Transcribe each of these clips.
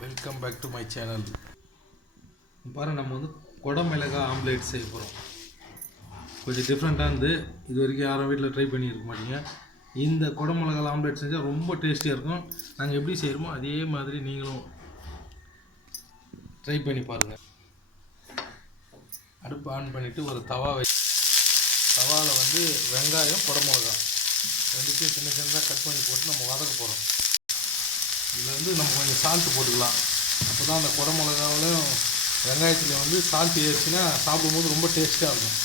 Welcome back to my channel பாருங்க நம்ம வந்து குடமிளகா ஆம்லேட் செய்ய போகிறோம் கொஞ்சம் டிஃப்ரெண்ட்டாக இருந்து இது வரைக்கும் யாரும் வீட்டில் ட்ரை பண்ணி இருக்க மாட்டீங்க. இந்த குடமிளகா ஆம்லேட் செஞ்சால் ரொம்ப டேஸ்டியாக இருக்கும். நாங்கள் எப்படி செய்கிறோமோ அதே மாதிரி நீங்களும் ட்ரை பண்ணி பாருங்கள் அடுப்பு ஆன் பண்ணிவிட்டு ஒரு தவா வை தவாவில் வந்து வெங்காயம் குடமிளகா ரெண்டுத்தையும் சின்ன சின்னதாக கட் பண்ணி போட்டு நம்ம வதக்க போகிறோம் இதில் வந்து நம்ம கொஞ்சம் சால்ட்டு போட்டுக்கலாம். அப்போ தான் அந்த குடமிளகாவிலையும் வெங்காயத்தில் வந்து சால்ட்டு ஏறிச்சுன்னா சாப்பிடும்போது ரொம்ப டேஸ்ட்டாக இருக்கும்.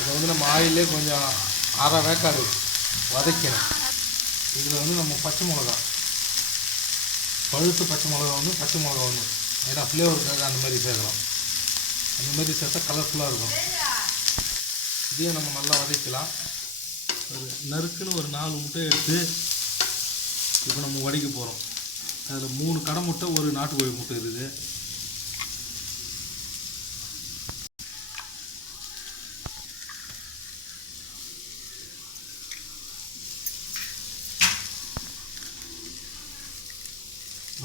இதை வந்து நம்ம ஆயிலே கொஞ்சம் அரை வேக்காடு வதக்கணும். இதில் வந்து நம்ம பச்சை மிளகா பழுத்து பச்சை மிளகா ஒன்று பச்சை மிளகா ஒன்று ஏன்னா ஃப்ளேவருக்காக அந்த மாதிரி சேர்க்கலாம். அந்த மாதிரி சேர்த்தா கலர்ஃபுல்லாக இருக்கும். இதையும் நம்ம நல்லா வதக்கலாம். ஒரு நறுக்குன்னு ஒரு நாலு முட்டை எடுத்து இப்போ நம்ம வடிக்க போகிறோம் அதில் மூணு கடை முட்டை ஒரு நாட்டுக்கோழி முட்டை இருக்குது.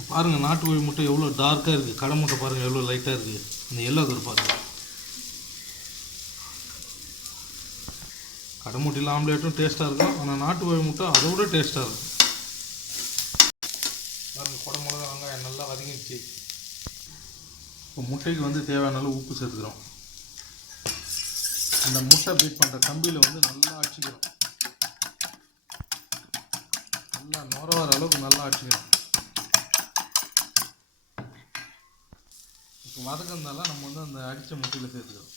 பாருங்கள் நாட்டுக்கோழி முட்டை எவ்வளோ டார்க்காக இருக்குது கடை முட்டை பாருங்கள் எவ்வளோ லைட்டாக இருக்குது அந்த எல்லோ கலர் பாருங்கள் கடை முட்டையில் ஆம்லேட்டும் டேஸ்ட்டாக இருக்கும். ஆனால் நாட்டுக்கோழி முட்டை அதை விட டேஸ்ட்டாக இருக்கும். குடை மிளகா வெங்காயம் நல்லா வதங்கிடுச்சு. இப்போ முட்டைக்கு வந்து தேவையான அளவு உப்பு சேர்த்துக்கிறோம். அந்த முட்டை பீட் பண்ணுற கம்பியில் வந்து நல்லா அடிச்சுக்கிறோம். நல்லா நுர வர அளவுக்கு நல்லா அடிச்சுக்கிறோம். இப்போ வதக்கிறதுனால நம்ம வந்து அந்த அடித்த முட்டையில் சேர்த்துக்கிறோம்.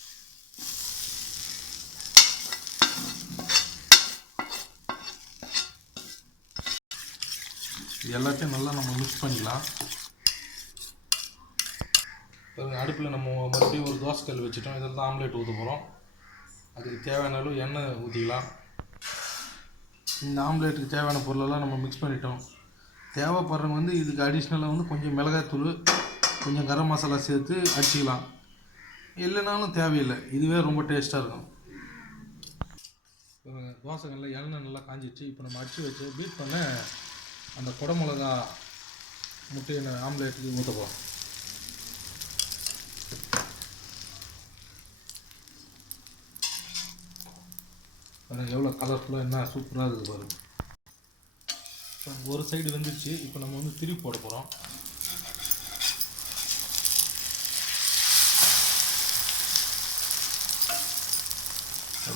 எல்லாத்தையும் நல்லா நம்ம மிக்ஸ் பண்ணிக்கலாம். அடுப்பில் நம்ம மறுபடியும் ஒரு தோசைக்கல் வச்சுட்டோம். இதில் தான் ஆம்லேட் ஊற்ற போகிறோம் அதுக்கு தேவையான அளவு எண்ணெய் ஊற்றிக்கலாம் இந்த ஆம்லேட்டுக்கு தேவையான பொருளெல்லாம் நம்ம மிக்ஸ் பண்ணிட்டோம். தேவைப்படுறவங்க வந்து இதுக்கு அடிஷ்னலாக வந்து கொஞ்சம் மிளகாய்த்தூள் கொஞ்சம் கரம் மசாலா சேர்த்து அடிச்சிக்கலாம். இல்லைனாலும் தேவையில்லை. இதுவே ரொம்ப டேஸ்ட்டாக இருக்கும். தோசை நல்லா எண்ணெய் நல்லா காஞ்சிச்சு இப்போ நம்ம அடித்து வச்சு பீட் பண்ண அந்த குடமிளகா முட்டையை ஆம்லேட்டுக்கு ஊற்ற போகிறோம் பாருங்கள் எவ்வளோ கலர்ஃபுல்லாக என்ன சூப்பராக இருக்குது பாருங்கள் இப்போ ஒரு சைடு வந்துருச்சு. இப்போ நம்ம வந்து திருப்பி போட போகிறோம்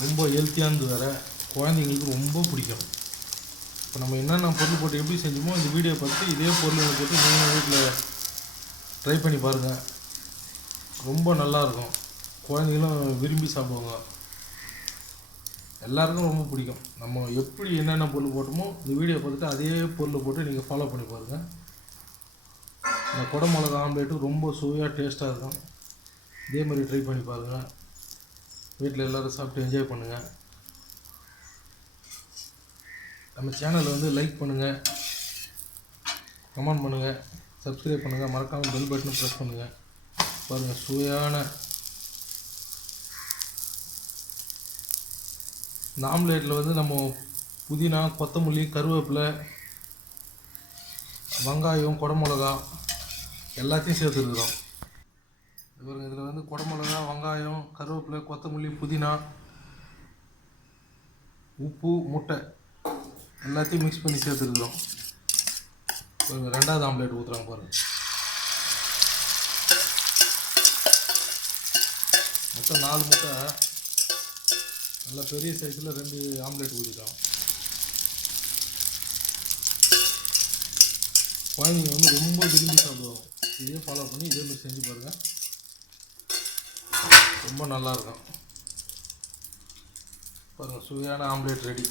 ரொம்ப ஹெல்த்தியானது வேறு. குழந்தைங்களுக்கு ரொம்ப பிடிக்கும். இப்போ நம்ம என்னென்ன பொருள் போட்டு எப்படி செஞ்சோமோ இந்த வீடியோ பார்த்து இதே பொருள் போட்டு நீங்கள் வீட்டில் ட்ரை பண்ணி பாருங்கள் ரொம்ப நல்லாயிருக்கும் குழந்தைங்களும் விரும்பி சாப்பிடுவாங்க. எல்லாருக்கும் ரொம்ப பிடிக்கும். நம்ம எப்படி என்னென்ன பொருள் போட்டோமோ இந்த வீடியோ பார்த்துட்டு அதே பொருளை போட்டு நீங்கள் ஃபாலோ பண்ணி பாருங்கள் இந்த குடமிளகா ஆம்லேட்டு ரொம்ப சுவையாக டேஸ்ட்டாக இருக்கும். இதே மாதிரி ட்ரை பண்ணி பாருங்கள் வீட்டில் எல்லோரும் சாப்பிட்டு என்ஜாய் பண்ணுங்கள் நம்ம சேனலை வந்து லைக் பண்ணுங்கள் கமெண்ட் பண்ணுங்கள் சப்ஸ்கிரைப் பண்ணுங்கள் மறக்காமல் பெல் பட்டனை ப்ரெஸ் பண்ணுங்கள் பாருங்கள் சுவையான இந்த ஆம்லேட்டில் வந்து நம்ம புதினா கொத்தமல்லி கருவேப்பிலை வெங்காயம் குடமிளகா எல்லாத்தையும் சேர்த்துருக்குறோம். இவருங்க இதில் வந்து குடமிளகா வெங்காயம் கருவேப்பிலை கொத்தமல்லி புதினா உப்பு முட்டை எல்லாத்தையும் மிக்ஸ் பண்ணி சேர்த்துருக்குறோம். பாருங்க ரெண்டாவது ஆம்லேட் ஊற்றுறாங்க பாருங்கள் மொத்தம் நாலு முட்டை. நல்ல பெரிய சைஸில் ரெண்டு ஆம்லேட் ஊற்றிட்டோம் குழந்தைங்க வந்து ரொம்ப விரும்பி சாப்பிடுவோம் இதே ஃபாலோ பண்ணி இதே மாதிரி செஞ்சு பாருங்கள் ரொம்ப நல்லாயிருக்கும் பாருங்கள் சுவையான ஆம்லேட் ரெடி